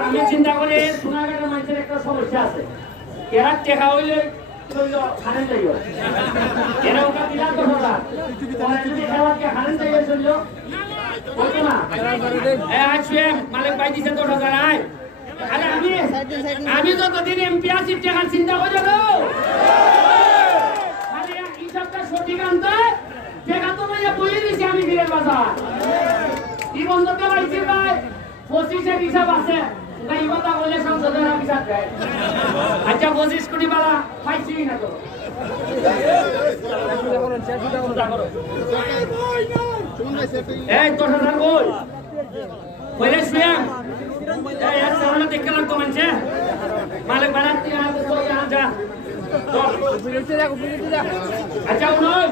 আমি চিন্তা করি সোনাগাড়ের মানুষের একটা সমস্যা আছে। এরা টেকা হইলে আরে আমি আমি যতদিন এমপি আছি, টাকার চিন্তা করে যাব সঠিক আনতে তো বলে আমি বীরের বাজার কি বন্ধ পেলাইছি ভাই পঁচিশের হিসাব আছে। কথা হিসাব আচ্ছা পঁচিশ কোটি বালা পাইছি না এই দশ হাজার বল। বলে শুয়াম দেখে লাগতো মানছে। মালিক বাড়ার আচ্ছা উনয়।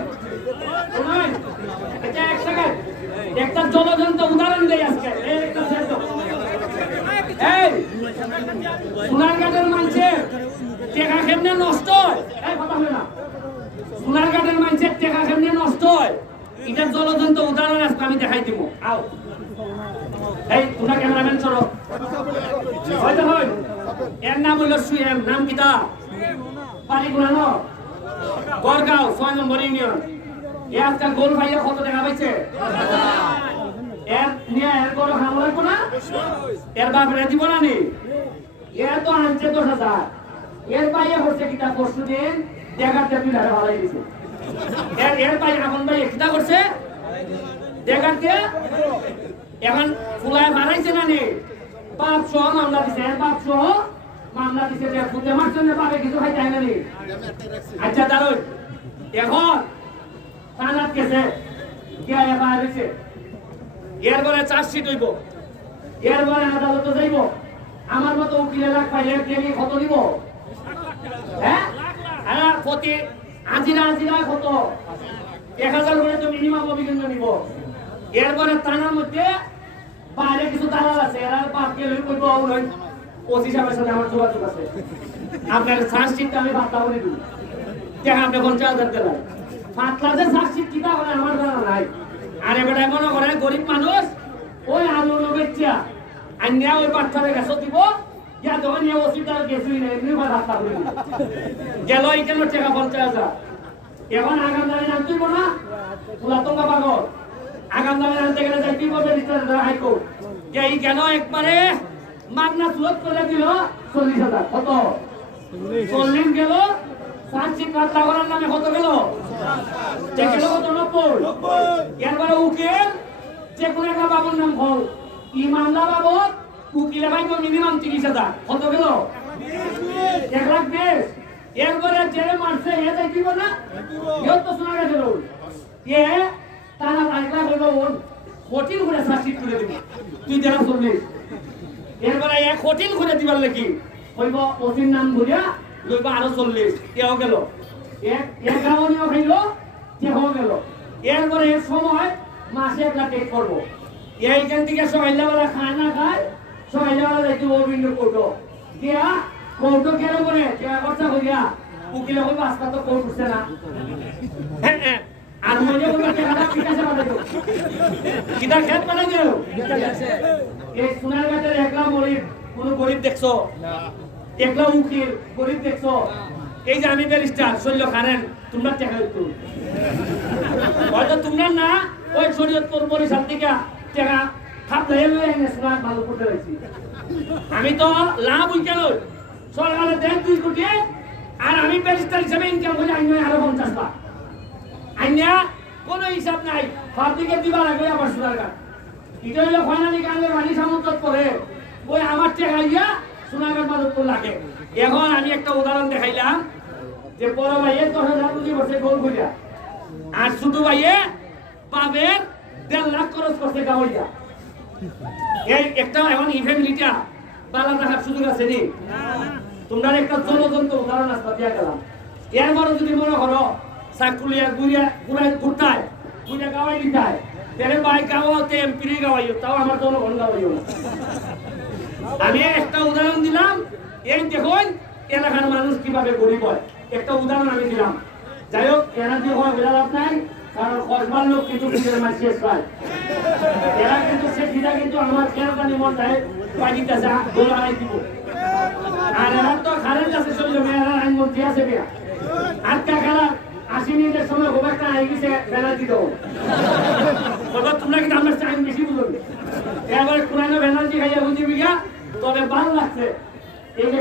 উনয়। আচ্ছা এক সেকেন্ড একটা জলজন্ত উদাহরণ দেই আজকে এই একটা শেষ দাও। এই সোনারঘাটের মানছে টেকা কেমনে নষ্ট হয়। সোনারঘাটের মানছে টেকা কেমনে নষ্ট হয়। এটা জলজন্ত উদাহরণ আজকে আমি দেখাই দিব। আও। এই, তোমরা ক্যামেরাম্যান, চলো। হয়তো হয়। এর নাম হইল সুয়েম, নাম কিতা পানি গড়গাঁও, ছয় নম্বর ইউনিয়ন। এ আজকাল গোল ভাইয়া কত টাকা পাইছে? এর, নিয়ে এর না? এর বাপ রে দিব না? নি এ তো আনছে দশ হাজার। এর পাইয়ে করছে কিতা পরশু দিন দেখাতে দুই হাজার ভালাই দিছে। এর এর পাই এখন ভাই কিতা করছে। দেখাতে এখন ফুলায় মারাইছে না নি। সহ মামলা দিছে, এর সহ মামলা দিছে যে, ফুটে মারছে না বাপে কিছু খাইতে হয় না নি। আচ্ছা দারুণ এখন থানাত গেছে। গিয়া এবার হয়েছে। এর বলে চার্জশিট হইব। এর বলে আদালতে যাইব। আমার মতো উকিলে লাখ পাইলে ডেলি কত দিব? হ্যাঁ? হ্যাঁ প্রতি আজিরা আজিরা কত এক হাজার করে তো মিনিমাম নিব। এরপরে থানার মধ্যে বাইরে কিছু দালাল আছে, এরা বাপ গেলে করব নয় ওসি সাহেবের সাথে আমার যোগাযোগ আছে। আপনার সার্জশিটটা আমি ভাবতে বলে দিই। দেখা আপনি পঞ্চাশ হাজার দিলেন পাতলা যে সার্জশিট কিতা করে আমার জানা নাই। আরে বেটা, মনে করে গরিব মানুষ, ওই আলু বেচা আন্যা ওই বাচ্চারে গেছো দিব ইয়া তখন ইয়া ওসিটার গেছুই না এমনি ভাবতা বলে দিই গেল এখানে টাকা পঞ্চাশ হাজার এখন আগাম দামে নাম তুইব না পুরাতঙ্গা পাগল আগাম দামে আনতে গেলে যাই কি রিস্টার হাইকোর্ট যে এই কেন একবারে মাগনা সুরত করে দিল চল্লিশ হাজার কত? চল্লিশ। গেল কাজ নামে কত গেল? যে গেল কত? নব্বই। এরপরে উকিল যে কোনো একটা বাবুর নাম হল ই মামলা বাবদ উকিলে ভাই গেল? তো শোনা গেছিল এ তারা এক লাখ হইব ওর। তুই যারা চল্লিশ এরপরে এক কঠিন করে দিবার লাগি। হইব অসির নাম ঘুরিয়া লইব আরও চল্লিশ। এও গেল। এক এক গাঁৱলীয় খাইল তেও গেল। এরপরে এর সময় মাসে এক লাখ টেক করব। এইখান থেকে সকালবেলা খায় না। করব হ্যাঁ, হ্যাঁ। আর মনে কইব টাকাটা ঠিক আছে বানাই দিও খেত এই একলা গরিব কোন গরিব দেখছ? একলা উকিল গরিব দেখছ? এই যে আমি ব্যারিস্টার শৈল্য খারেন তোমরা টাকা হয়তো তোমরা না ওই শরীয়তপুর বরিশাল থেকে টাকা লয়ে লয়ে ভালো আমি তো লাভ হই কেন? সরকারের দেন দুই কোটি, আর আমি ব্যারিস্টার হিসেবে ইনকাম করি, আইন আরও পঞ্চাশ লাখ। আইনা কোনো হিসাব নাই পাবলিকে দিবা লাগবে আমার সোনার গাছ এটা হইল ফাইনালি কাঙ্গের বাণী সামন্ত করে ওই আমার টেকা ইয়া সোনাগার মাদক লাগে। এখন আমি একটা উদাহরণ দেখাইলাম, যে বড় ভাইয়ে দশ হাজার পুঁজি বসে গোল করিয়া, আর ছোট ভাইয়ে পাবেন দেড় লাখ খরচ করছে গাওয়াইয়া এই একটা এখন ই ফ্যামিলিটা বালা দেখার সুযোগ আছে নি? তোমরা একটা জলজন্ত উদাহরণ আসতে দিয়া গেলাম। এরপরে যদি মনে করো চাকুলিয়া গুড়িয়া গুড়াই ঘুরতায় গুড়িয়া গাওয়াই দিতায় তেরে বাই গাওয়াতে এমপিরি গাওয়াইও, তাও আমার জনগণ গাওয়াইও না। আমি একটা উদাহরণ দিলাম, এই দেখুন এলাকার মানুষ কীভাবে গরিব হয়। একটা উদাহরণ আমি দিলাম। যাই হোক, এরা যে হয় বোঝা নাই। কারণ কসবার লোক কিন্তু নিজের মাছ শেষ পায় এরা কিন্তু সে দিদা কিন্তু আমার কেরোটা নিমন দেয় পাখিটা যা গোল হারাই দিব। আর এরা তো খালের কাছে চলে যাবে এরা আইন মন্ত্রী আছে বিয়া আটকা খেলা আশি খুব একটা আই গেছে আমার টাইম তবে ভালো লাগছে। যে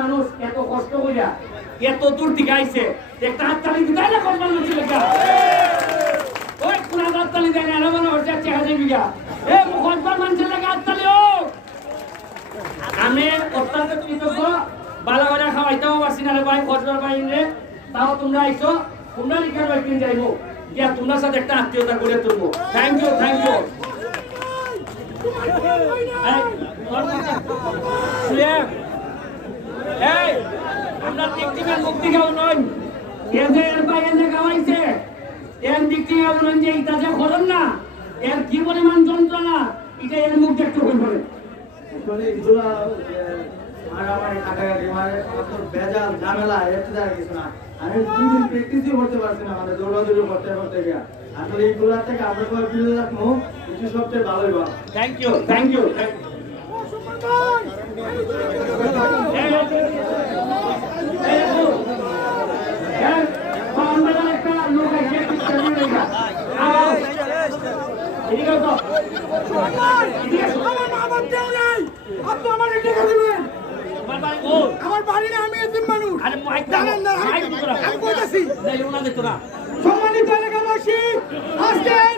মানুষ এত কষ্ট করিয়া এত দূর থেকে আইছে, একটা হাততালি দিতাই না কসবার মানুষ লেখা। হাততালি দেয় না মনে হচ্ছে চেহারা গা এ কসবার মানুষের লেখা হাততালি হোক। আমি অত্যন্ত কৃতজ্ঞ। বালা বালা খাওয়াইতেও পারছি না ভাই খরচর ভাই রে। তাও তোমরা আইছো। তোমরা লিখার ভাই কিন যাইবো। গিয়া তোমরা সাথে একটা আত্মীয়তা করে তুলবো। থ্যাংক ইউ থ্যাংক ইউ আমরা টিকটিকের মুক্তি গাও নই। এর যে এর এনে গাওয়াইছে বলেন যে ইটা যে খরচ না এর কি পরিমাণ যন্ত্রণা এটা এর মুখ দেখতে হইবে মানে এগুলা মারামারি কাটাকাটি মানে অত ভেজাল ঝামেলা এর দ্বারা কিছু না আমি দুদিন প্র্যাকটিসই করতে পারছি না মানে দৌড়াদৌড়ি করতে করতে গিয়া আসলে এইগুলা থেকে আমরা সবাই ফিরে রাখব কিছু সবচেয়ে ভালোই বা থ্যাংক ইউ থ্যাংক ইউ আমার মা বাপ কেউ নাই আপনি আমার টাকা দিবেন আমার বাড়ি না আমি একজন মানুষ। জানেন না আমি কইতাছি। সম্মানিত এলাকাবাসী আজকের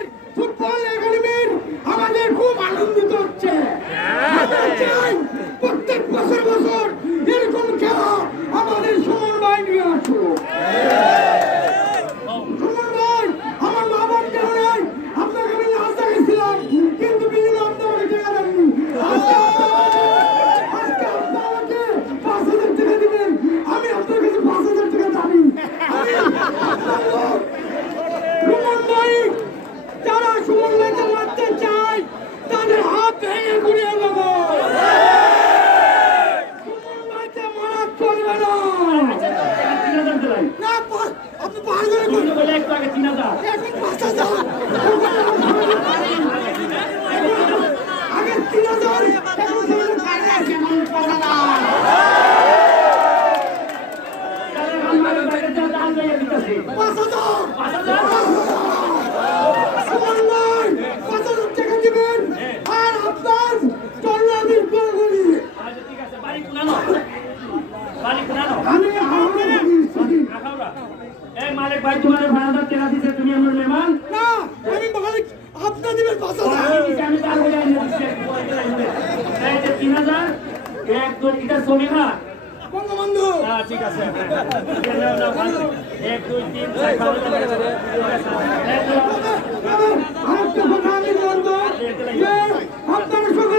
বঙ্গবন্ধু ঠিক আছে এক দুই তিন আপনারা